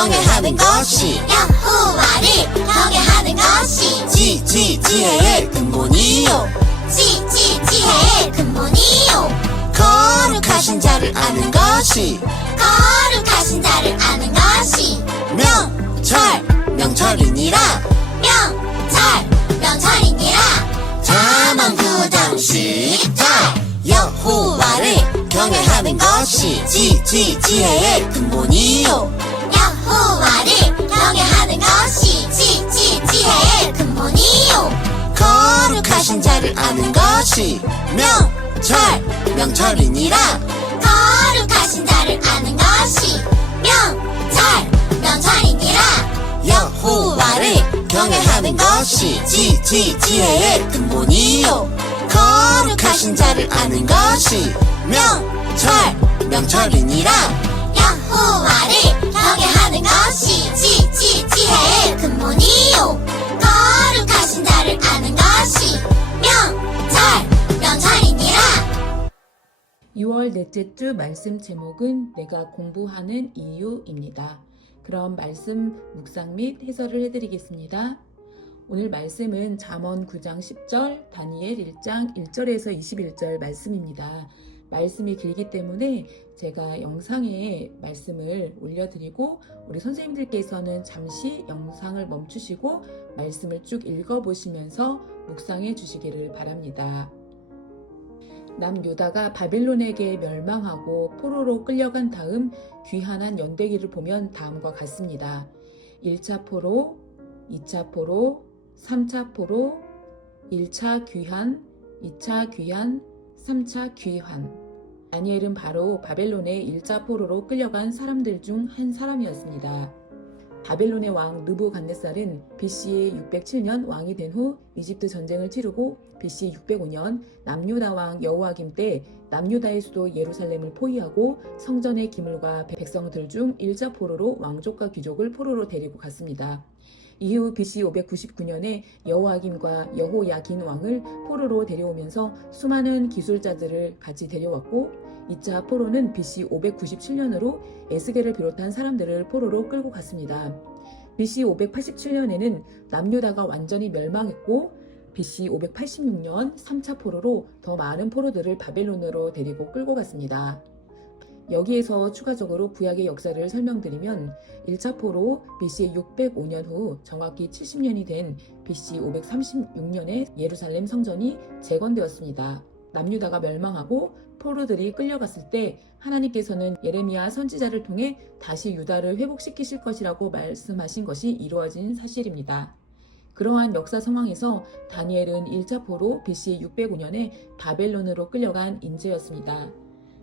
경외하는 것이 여호와를 경외하는 것이 지혜의 근본이요 지혜의 근본이요 거룩하신 자를 아는 것이 거룩하신 자를 아는 것이 명철이니라 명철이니라 잠언 9장 10절 여호와를 경외하는 것이 지혜의 근본이요 여호와를 경외하는 것이 지혜의 근본이요 거룩하신 자를 아는 것이 명철이니라 거룩하신 자를 아는 것이 명철이니라 여호와를 경외하는 것이 지혜의 근본이요 거룩하신 자를 아는 것이 명철이니라 여호와를 경외하는 것이 지혜의 근본이요 거룩하신 자를 아는 것이 명철이니라 6월 넷째 주 말씀 제목은 내가 공부하는 이유입니다. 그럼 말씀 묵상 및 해설을 해드리겠습니다. 오늘 말씀은 잠언 9장 10절, 다니엘 1장 1절에서 21절 말씀입니다. 말씀이 길기 때문에 제가 영상에 말씀을 올려드리고 우리 선생님들께서는 잠시 영상을 멈추시고 말씀을 쭉 읽어보시면서 묵상해 주시기를 바랍니다. 남유다가 바벨론에게 멸망하고 포로로 끌려간 다음 귀환한 연대기를 보면 다음과 같습니다. 1차 포로, 2차 포로, 3차 포로, 1차 귀환, 2차 귀환, 3차 귀환. 다니엘은 바로 바벨론의 1차 포로로 끌려간 사람들 중 한 사람이었습니다. 바벨론의 왕 느부갓네살은 BC 607년 왕이 된 후 이집트 전쟁을 치르고 BC 605년 남유다 왕 여호아김 때 남유다의 수도 예루살렘을 포위하고 성전의 기물과 백성들 중 1차 포로로 왕족과 귀족을 포로로 데리고 갔습니다. 이후 BC 599년에 여호아김과 여호야긴 왕을 포로로 데려오면서 수많은 기술자들을 같이 데려왔고 2차 포로는 BC 597년으로 에스겔을 비롯한 사람들을 포로로 끌고 갔습니다. BC 587년에는 남유다가 완전히 멸망했고 BC 586년 3차 포로로 더 많은 포로들을 바벨론으로 데리고 끌고 갔습니다. 여기에서 추가적으로 구약의 역사를 설명드리면 1차 포로 BC 605년 후 정확히 70년이 된 BC 536년에 예루살렘 성전이 재건되었습니다. 남유다가 멸망하고 포로들이 끌려갔을 때 하나님께서는 예레미야 선지자를 통해 다시 유다를 회복시키실 것이라고 말씀하신 것이 이루어진 사실입니다. 그러한 역사 상황에서 다니엘은 1차 포로 BC 605년에 바벨론으로 끌려간 인재였습니다.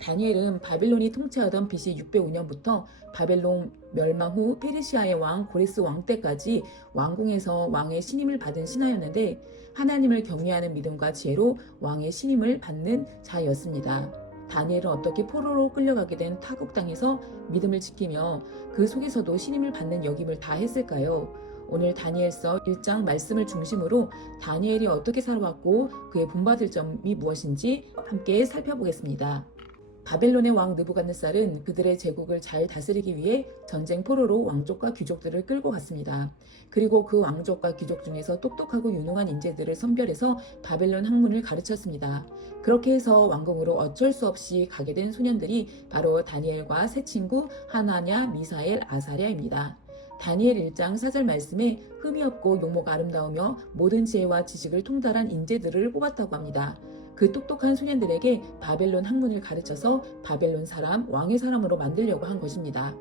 다니엘은 바벨론이 통치하던 BC 605년부터 바벨론 멸망 후 페르시아의 왕 고레스 왕 때까지 왕궁에서 왕의 신임을 받은 신하였는데 하나님을 경외하는 믿음과 지혜로 왕의 신임을 받는 자였습니다. 다니엘은 어떻게 포로로 끌려가게 된 타국 땅에서 믿음을 지키며 그 속에서도 신임을 받는 역임을 다 했을까요? 오늘 다니엘서 1장 말씀을 중심으로 다니엘이 어떻게 살아왔고 그의 본받을 점이 무엇인지 함께 살펴보겠습니다. 바벨론의 왕 느부갓네살은 그들의 제국을 잘 다스리기 위해 전쟁 포로로 왕족과 귀족들을 끌고 갔습니다. 그리고 그 왕족과 귀족 중에서 똑똑하고 유능한 인재들을 선별해서 바벨론 학문을 가르쳤습니다. 그렇게 해서 왕궁으로 어쩔 수 없이 가게 된 소년들이 바로 다니엘과 세 친구 하나냐, 미사엘, 아사랴입니다. 다니엘 1장 4절 말씀에 흠이 없고 용모가 아름다우며 모든 지혜와 지식을 통달한 인재들을 뽑았다고 합니다. 그 똑똑한 소년들에게 바벨론 학문을 가르쳐서 바벨론 사람, 왕의 사람으로 만들려고 한 것입니다.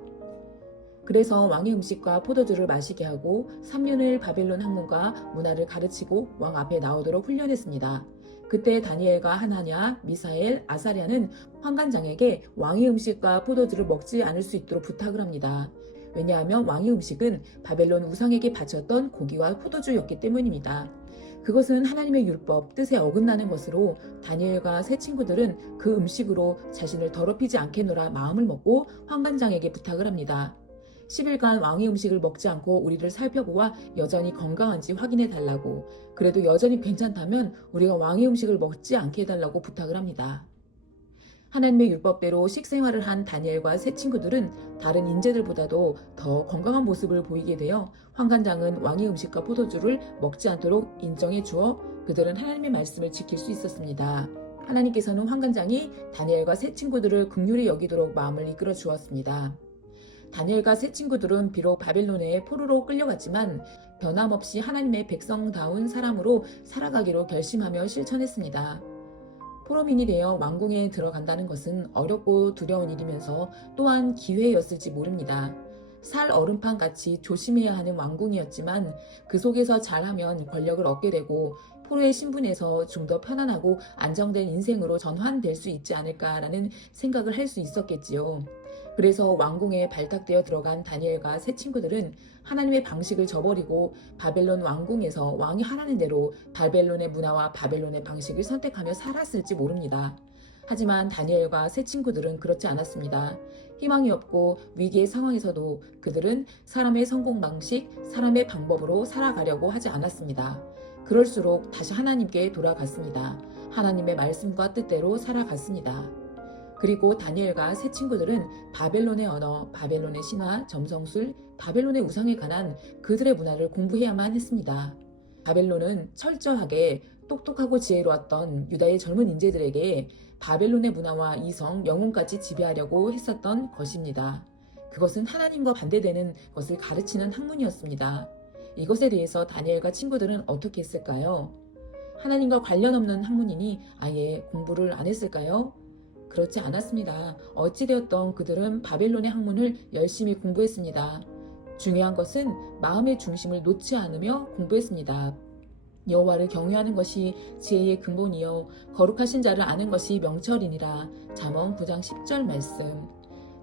그래서 왕의 음식과 포도주를 마시게 하고 3년을 바벨론 학문과 문화를 가르치고 왕 앞에 나오도록 훈련했습니다. 그때 다니엘과 하나냐, 미사엘, 아사랴는 환관장에게 왕의 음식과 포도주를 먹지 않을 수 있도록 부탁을 합니다. 왜냐하면 왕의 음식은 바벨론 우상에게 바쳤던 고기와 포도주였기 때문입니다. 그것은 하나님의 율법, 뜻에 어긋나는 것으로 다니엘과 세 친구들은 그 음식으로 자신을 더럽히지 않겠노라 마음을 먹고 환관장에게 부탁을 합니다. 10일간 왕의 음식을 먹지 않고 우리를 살펴보아 여전히 건강한지 확인해 달라고, 그래도 여전히 괜찮다면 우리가 왕의 음식을 먹지 않게 해달라고 부탁을 합니다. 하나님의 율법대로 식생활을 한 다니엘과 세 친구들은 다른 인재들보다도 더 건강한 모습을 보이게 되어 환관장은 왕의 음식과 포도주를 먹지 않도록 인정해 주어 그들은 하나님의 말씀을 지킬 수 있었습니다. 하나님께서는 환관장이 다니엘과 세 친구들을 긍휼히 여기도록 마음을 이끌어 주었습니다. 다니엘과 세 친구들은 비록 바벨론의 포로로 끌려갔지만 변함없이 하나님의 백성다운 사람으로 살아가기로 결심하며 실천했습니다. 포로민이 되어 왕궁에 들어간다는 것은 어렵고 두려운 일이면서 또한 기회였을지 모릅니다. 살 얼음판 같이 조심해야 하는 왕궁이었지만 그 속에서 잘하면 권력을 얻게 되고 포로의 신분에서 좀 더 편안하고 안정된 인생으로 전환될 수 있지 않을까라는 생각을 할 수 있었겠지요. 그래서 왕궁에 발탁되어 들어간 다니엘과 세 친구들은 하나님의 방식을 저버리고 바벨론 왕궁에서 왕이 하라는 대로 바벨론의 문화와 바벨론의 방식을 선택하며 살았을지 모릅니다. 하지만 다니엘과 세 친구들은 그렇지 않았습니다. 희망이 없고 위기의 상황에서도 그들은 사람의 성공 방식, 사람의 방법으로 살아가려고 하지 않았습니다. 그럴수록 다시 하나님께 돌아갔습니다. 하나님의 말씀과 뜻대로 살아갔습니다. 그리고 다니엘과 세 친구들은 바벨론의 언어, 바벨론의 신화, 점성술, 바벨론의 우상에 관한 그들의 문화를 공부해야만 했습니다. 바벨론은 철저하게 똑똑하고 지혜로웠던 유다의 젊은 인재들에게 바벨론의 문화와 이성, 영혼까지 지배하려고 했었던 것입니다. 그것은 하나님과 반대되는 것을 가르치는 학문이었습니다. 이것에 대해서 다니엘과 친구들은 어떻게 했을까요? 하나님과 관련 없는 학문이니 아예 공부를 안 했을까요? 그렇지 않았습니다. 어찌되었던 그들은 바벨론의 학문을 열심히 공부했습니다. 중요한 것은 마음의 중심을 놓지 않으며 공부했습니다. 여호와를 경외하는 것이 지혜의 근본이요 거룩하신 자를 아는 것이 명철이니라. 잠언 9장 10절 말씀.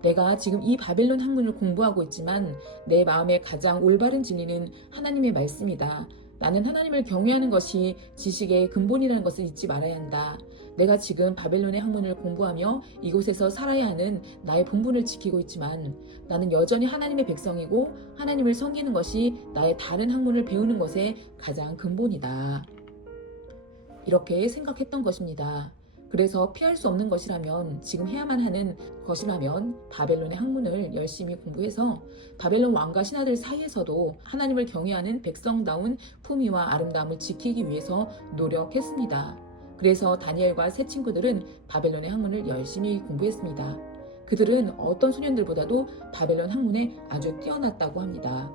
내가 지금 이 바벨론 학문을 공부하고 있지만 내 마음에 가장 올바른 진리는 하나님의 말씀이다. 나는 하나님을 경외하는 것이 지식의 근본이라는 것을 잊지 말아야 한다. 내가 지금 바벨론의 학문을 공부하며 이곳에서 살아야 하는 나의 본분을 지키고 있지만 나는 여전히 하나님의 백성이고 하나님을 섬기는 것이 나의 다른 학문을 배우는 것의 가장 근본이다. 이렇게 생각했던 것입니다. 그래서 피할 수 없는 것이라면 지금 해야만 하는 것이라면 바벨론의 학문을 열심히 공부해서 바벨론 왕과 신하들 사이에서도 하나님을 경외하는 백성다운 품위와 아름다움을 지키기 위해서 노력했습니다. 그래서 다니엘과 세 친구들은 바벨론의 학문을 열심히 공부했습니다. 그들은 어떤 소년들보다도 바벨론 학문에 아주 뛰어났다고 합니다.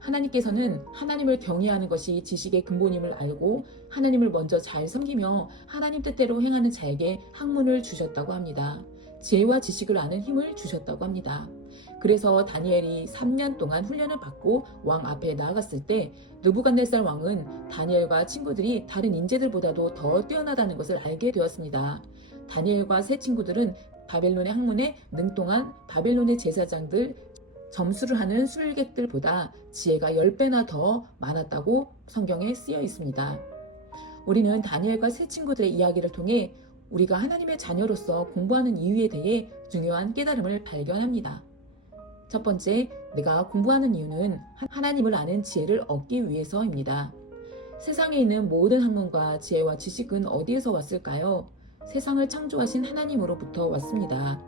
하나님께서는 하나님을 경외하는 것이 지식의 근본임을 알고 하나님을 먼저 잘 섬기며 하나님 뜻대로 행하는 자에게 학문을 주셨다고 합니다. 지혜와 지식을 아는 힘을 주셨다고 합니다. 그래서 다니엘이 3년 동안 훈련을 받고 왕 앞에 나아갔을 때 느부갓네살 왕은 다니엘과 친구들이 다른 인재들보다도 더 뛰어나다는 것을 알게 되었습니다. 다니엘과 세 친구들은 바벨론의 학문에 능통한 바벨론의 제사장들, 점수를 하는 술객들보다 지혜가 10배나 더 많았다고 성경에 쓰여 있습니다. 우리는 다니엘과 세 친구들의 이야기를 통해 우리가 하나님의 자녀로서 공부하는 이유에 대해 중요한 깨달음을 발견합니다. 첫 번째, 내가 공부하는 이유는 하나님을 아는 지혜를 얻기 위해서입니다. 세상에 있는 모든 학문과 지혜와 지식은 어디에서 왔을까요? 세상을 창조하신 하나님으로부터 왔습니다.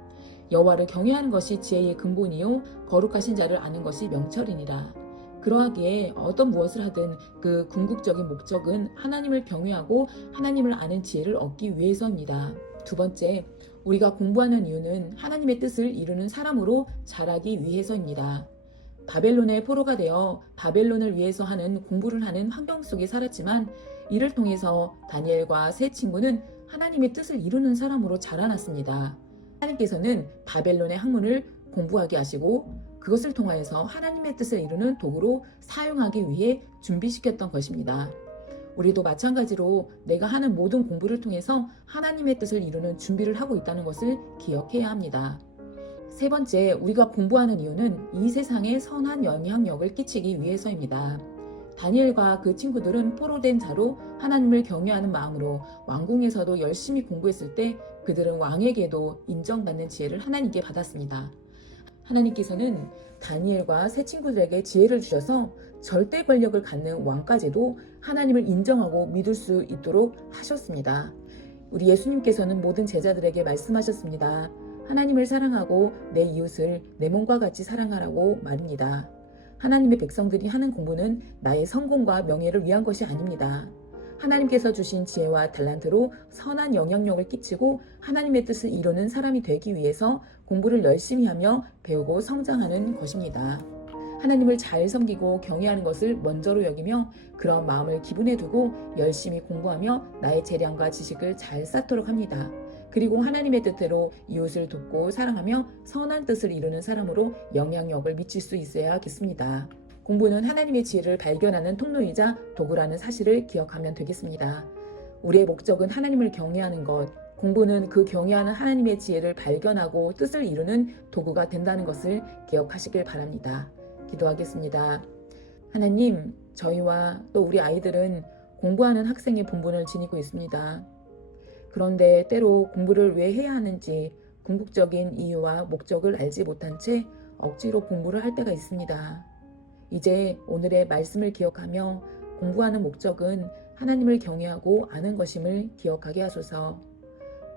여호와를 경외하는 것이 지혜의 근본이요 거룩하신 자를 아는 것이 명철이니라. 그러하기에 어떤 무엇을 하든 그 궁극적인 목적은 하나님을 경외하고 하나님을 아는 지혜를 얻기 위해서입니다. 두 번째, 우리가 공부하는 이유는 하나님의 뜻을 이루는 사람으로 자라기 위해서입니다. 바벨론의 포로가 되어 바벨론을 위해서 하는 공부를 하는 환경 속에 살았지만 이를 통해서 다니엘과 세 친구는 하나님의 뜻을 이루는 사람으로 자라났습니다. 하나님께서는 바벨론의 학문을 공부하게 하시고 그것을 통하여서 하나님의 뜻을 이루는 도구로 사용하기 위해 준비시켰던 것입니다. 우리도 마찬가지로 내가 하는 모든 공부를 통해서 하나님의 뜻을 이루는 준비를 하고 있다는 것을 기억해야 합니다. 세 번째, 우리가 공부하는 이유는 이 세상에 선한 영향력을 끼치기 위해서입니다. 다니엘과 그 친구들은 포로된 자로 하나님을 경외하는 마음으로 왕궁에서도 열심히 공부했을 때 그들은 왕에게도 인정받는 지혜를 하나님께 받았습니다. 하나님께서는 다니엘과 세 친구들에게 지혜를 주셔서 절대 권력을 갖는 왕까지도 하나님을 인정하고 믿을 수 있도록 하셨습니다. 우리 예수님께서는 모든 제자들에게 말씀하셨습니다. 하나님을 사랑하고 내 이웃을 내 몸과 같이 사랑하라고 말입니다. 하나님의 백성들이 하는 공부는 나의 성공과 명예를 위한 것이 아닙니다. 하나님께서 주신 지혜와 달란트로 선한 영향력을 끼치고 하나님의 뜻을 이루는 사람이 되기 위해서 공부를 열심히 하며 배우고 성장하는 것입니다. 하나님을 잘 섬기고 경외하는 것을 먼저로 여기며 그런 마음을 기분에 두고 열심히 공부하며 나의 재량과 지식을 잘 쌓도록 합니다. 그리고 하나님의 뜻대로 이웃을 돕고 사랑하며 선한 뜻을 이루는 사람으로 영향력을 미칠 수 있어야겠습니다. 공부는 하나님의 지혜를 발견하는 통로이자 도구라는 사실을 기억하면 되겠습니다. 우리의 목적은 하나님을 경외하는 것, 공부는 그 경외하는 하나님의 지혜를 발견하고 뜻을 이루는 도구가 된다는 것을 기억하시길 바랍니다. 기도하겠습니다. 하나님, 저희와 또 우리 아이들은 공부하는 학생의 본분을 지니고 있습니다. 그런데 때로 공부를 왜 해야 하는지 궁극적인 이유와 목적을 알지 못한 채 억지로 공부를 할 때가 있습니다. 이제 오늘의 말씀을 기억하며 공부하는 목적은 하나님을 경외하고 아는 것임을 기억하게 하소서.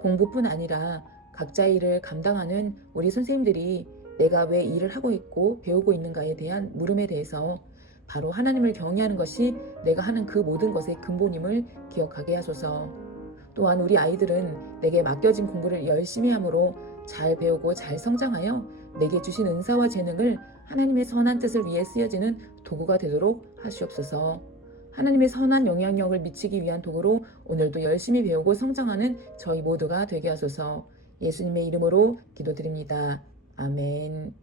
공부뿐 아니라 각자의 일을 감당하는 우리 선생님들이 내가 왜 일을 하고 있고 배우고 있는가에 대한 물음에 대해서 바로 하나님을 경외하는 것이 내가 하는 그 모든 것의 근본임을 기억하게 하소서. 또한 우리 아이들은 내게 맡겨진 공부를 열심히 함으로 잘 배우고 잘 성장하여 내게 주신 은사와 재능을 하나님의 선한 뜻을 위해 쓰여지는 도구가 되도록 하시옵소서. 하나님의 선한 영향력을 미치기 위한 도구로 오늘도 열심히 배우고 성장하는 저희 모두가 되게 하소서. 예수님의 이름으로 기도드립니다. 아멘.